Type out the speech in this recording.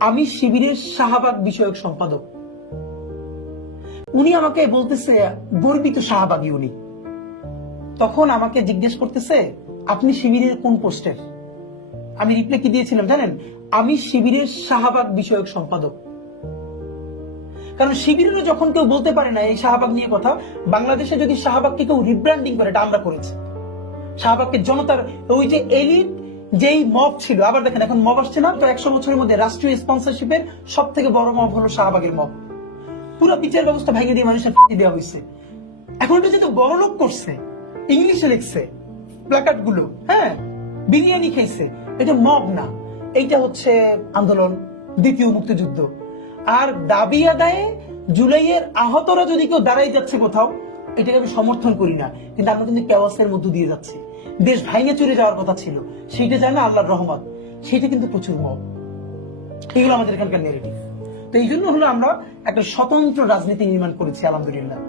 আমি শিবিরের শাহবাগ বিষয়ক সম্পাদক। উনি আমাকে বলতেছে গর্বিত শাহবাগী উনি। তখন আমাকে জিজ্ঞেস করতেছে আপনি শিবিরের কোন পোস্টের? আমি রিপ্লাই কি দিয়েছিলাম জানেন? আমি শিবিরের শাহবাগ বিষয়ক সম্পাদক। কারণ শিবিরেরও যখন কেউ বলতে পারে না এই শাহবাগ নিয়ে কথা, বাংলাদেশে যদি শাহবাগকে কেউ রিব্র্যান্ডিং করে, এটা আমরা করেছি। শাহবাগকে জনতার ওই যে এলিট যেই মব ছিল, আবার দেখেন এখন মব আসছে না তো, 100 বছরের মধ্যে রাষ্ট্রীয় স্পন্সরশিপের সব থেকে বড় মব হলো শাহবাগের মব। পুরো বিচার ব্যবস্থা ভেঙে দিয়ে মানুষের ফাঁকি দেওয়া হয়েছে। এখন এটা যেহেতু বড় লোক করছে, ইংলিশে লিখছে প্ল্যাকার্ড গুলো, হ্যাঁ, বিরিয়ানি খাইছে, এটা মব না, এইটা হচ্ছে আন্দোলন, দ্বিতীয় মুক্তিযুদ্ধ। আর দাবি আদায়ে জুলাইয়ের আহতরা যদি কেউ দাঁড়াই যাচ্ছে কোথাও, এটাকে আমি সমর্থন করি না, কিন্তু আমরা কিন্তু কেওয়াসের মধ্য দিয়ে যাচ্ছি। দেশ ভাঙে চলে যাওয়ার কথা ছিল, সেইটা জানে আল্লাহর রহমত, সেটা কিন্তু প্রচুর মব। এগুলো আমাদের এখানকার নেগেটিভ। তো এই জন্য হলো আমরা একটা স্বতন্ত্র রাজনীতি নির্মাণ করেছি আলহামদুলিল্লাহ।